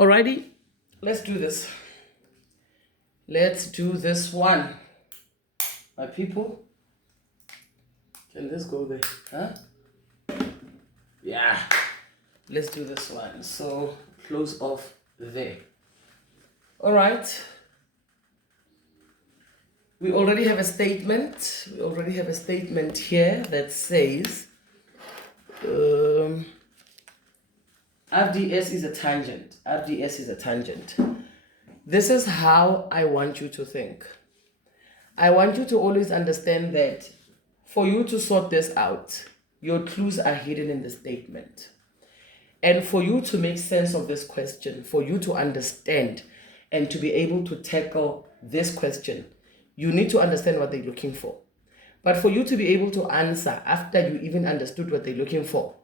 Alrighty, let's do this. Let's do this one. My people, can this go there? Huh? Yeah, let's do this one. So close off there. All right. We already have a statement. We already have a statement here that says RDS is a tangent. RDS is a tangent. This is how I want you to think. I want you to always understand that for you to sort this out, your clues are hidden in the statement. And for you to make sense of this question, for you to understand and to be able to tackle this question, you need to understand what they're looking for. But for you to be able to answer after you even understood what they're looking for,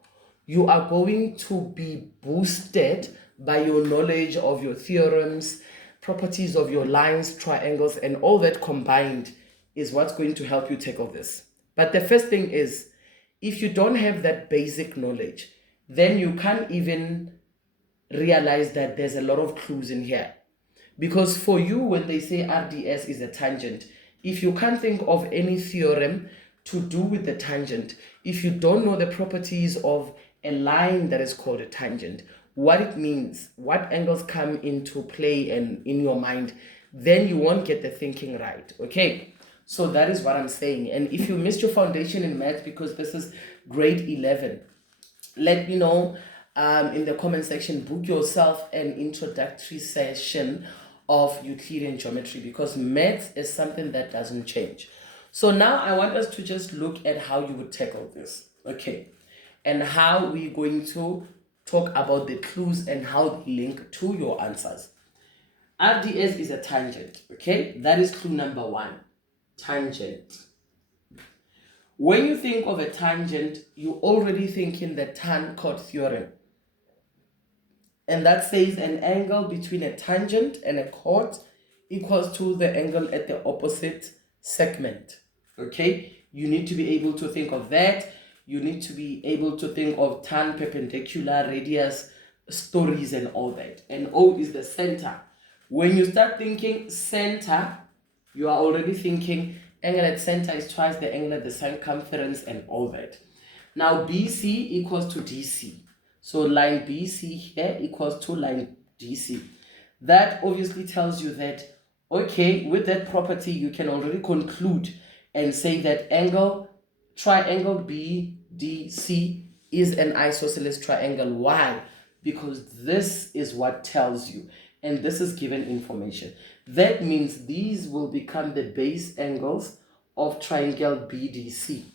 you are going to be boosted by your knowledge of your theorems, properties of your lines, triangles, and all that combined is what's going to help you tackle this. But the first thing is, if you don't have that basic knowledge, then you can't even realize that there's a lot of clues in here. Because for you, when they say RDS is a tangent, if you can't think of any theorem to do with the tangent, if you don't know the properties of a line that is called a tangent, what it means, what angles come into play and in your mind, then you won't get the thinking right. Okay, so that is what I'm saying. And if you missed your foundation in math because this is grade 11, let me know in the comment section. Book yourself an introductory session of Euclidean geometry, because maths is something that doesn't change. So now I want us to just look at how you would tackle this, okay, and how we're going to talk about the clues and how they link to your answers. RDS is a tangent, okay? That is clue number one, tangent. When you think of a tangent, you're already thinking the tan-chord theorem. And that says an angle between a tangent and a chord equals to the angle at the opposite segment. Okay? You need to be able to think of that. You need to be able to think of tan, perpendicular, radius, stories, and all that. And O is the center. When you start thinking center, you are already thinking angle at center is twice the angle at the circumference and all that. Now BC equals to DC. So line BC here equals to line DC. That obviously tells you that, okay, with that property, you can already conclude and say that triangle BDC is an isosceles triangle. Why? Because this is what tells you, and this is given information. That means these will become the base angles of triangle BDC,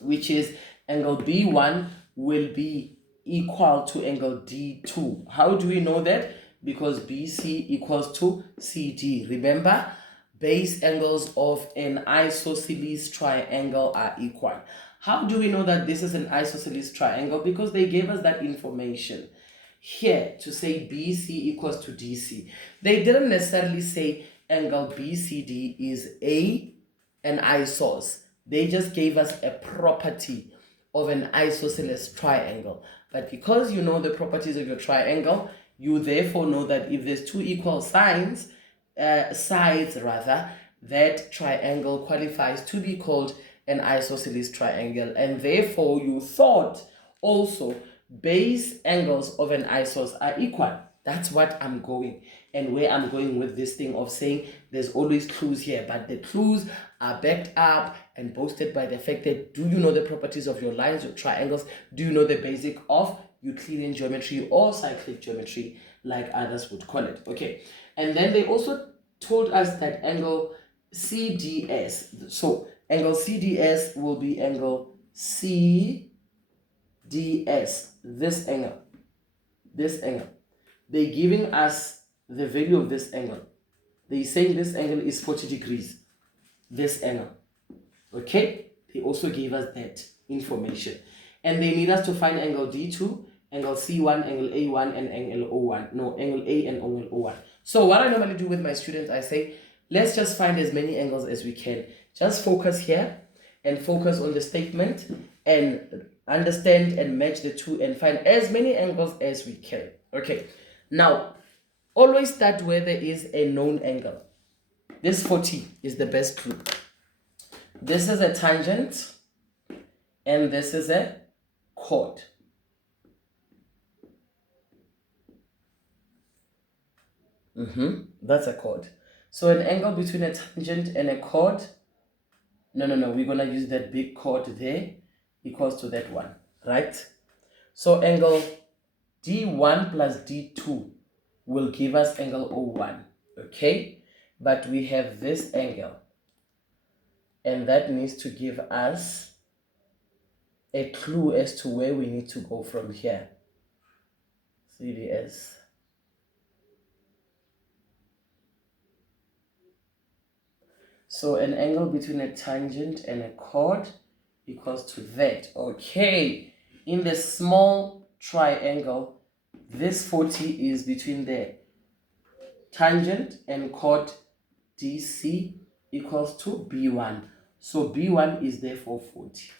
which is angle B1 will be equal to angle D2. How do we know that? Because BC equals to CD. Remember, base angles of an isosceles triangle are equal. How do we know that this is an isosceles triangle? Because they gave us that information here to say BC equals to DC. They didn't necessarily say angle BCD is an isos. They just gave us a property of an isosceles triangle. But because you know the properties of your triangle, you therefore know that if there's two equal sides, that triangle qualifies to be called an isosceles triangle. And therefore you thought also base angles of an isos are equal. That's what I'm going, and where I'm going with this thing of saying there's always clues here, but the clues are backed up and boosted by the fact that, do you know the properties of your lines, your triangles? Do you know the basic of Euclidean geometry or cyclic geometry, like others would call it? Okay, and then they also told us that angle CDS, so angle CDS will be angle CDS, this angle. They're giving us the value of this angle. They're saying this angle is 40 degrees. This angle. Okay? They also gave us that information. And they need us to find angle D2, angle C1, angle A1, and angle O1. No, angle A and angle O1. So what I normally do with my students, I say, let's just find as many angles as we can. Just focus here and focus on the statement and understand and match the two and find as many angles as we can. Okay. Now, always start where there is a known angle. This 40 is the best clue. This is a tangent, and this is a chord. That's a chord. So an angle between a tangent and a chord, no, we're going to use that big chord there, equals to that one, right? So angle D1 plus D2 will give us angle O1, okay? But we have this angle, and that needs to give us a clue as to where we need to go from here. CDS. So an angle between a tangent and a chord equals to that. Okay, in the small triangle, this 40 is between the tangent and chord DC equals to B1. So B1 is therefore 40.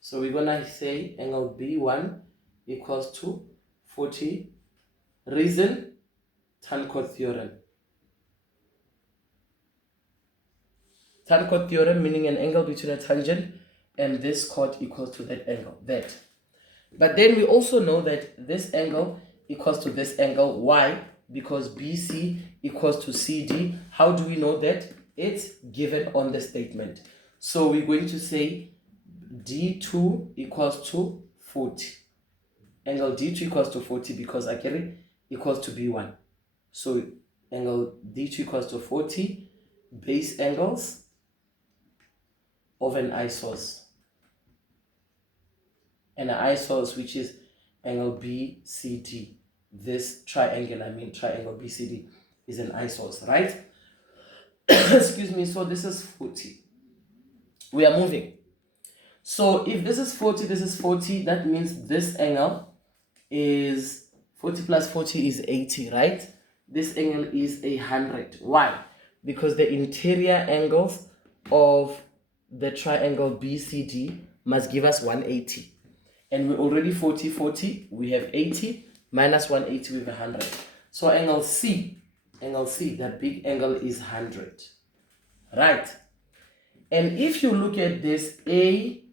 So we're going to say angle B1 equals to 40. Reason, tan chord theorem. Tan chord theorem, meaning an angle between a tangent and this chord equals to that angle, that. But then we also know that this angle equals to this angle. Why? Because BC equals to CD. How do we know that? It's given on the statement. So we're going to say D2 equals to 40. Angle D2 equals to 40 because Akere equals to B1. So angle D2 equals to 40 base angles of an isosceles. And an isosceles, which is angle BCD. This triangle, triangle BCD, is an isosceles, right? Excuse me. So this is 40. We are moving. So if this is 40, this is 40, that means this angle is 40 plus 40 is 80, right? This angle is 100. Why? Because the interior angles of the triangle BCD must give us 180. And we're already 40, 40. We have 80 minus 180 with 100. So angle C, that big angle is 100. Right? And if you look at this A,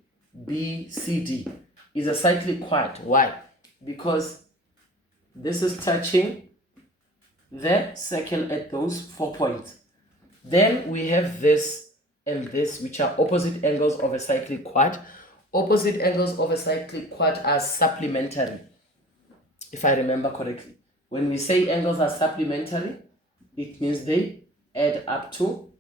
B, C, D is a cyclic quad. Why? Because this is touching the circle at those 4 points. Then we have this and this, which are opposite angles of a cyclic quad. Opposite angles of a cyclic quad are supplementary, if I remember correctly. When we say angles are supplementary, it means they add up to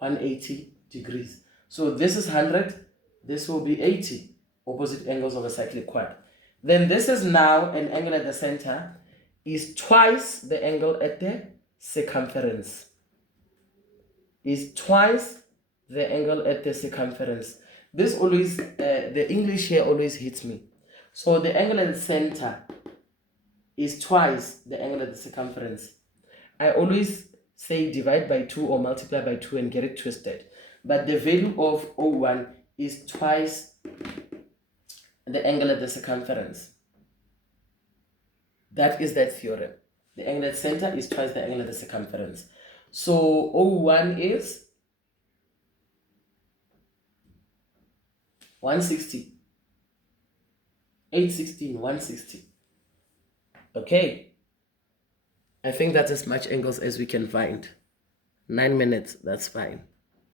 180 degrees. So this is 100, this will be 80, opposite angles of a cyclic quad. Then this is now an angle at the center, is twice the angle at the circumference. Is twice the angle at the circumference. This always, the English here always hits me. So the angle at the center is twice the angle at the circumference. I always say divide by 2 or multiply by 2 and get it twisted. But the value of O1 is twice the angle at the circumference. That is that theorem. The angle at the center is twice the angle at the circumference. So O1 is 160. 816, 160. Okay. I think that's as much angles as we can find. 9 minutes, that's fine.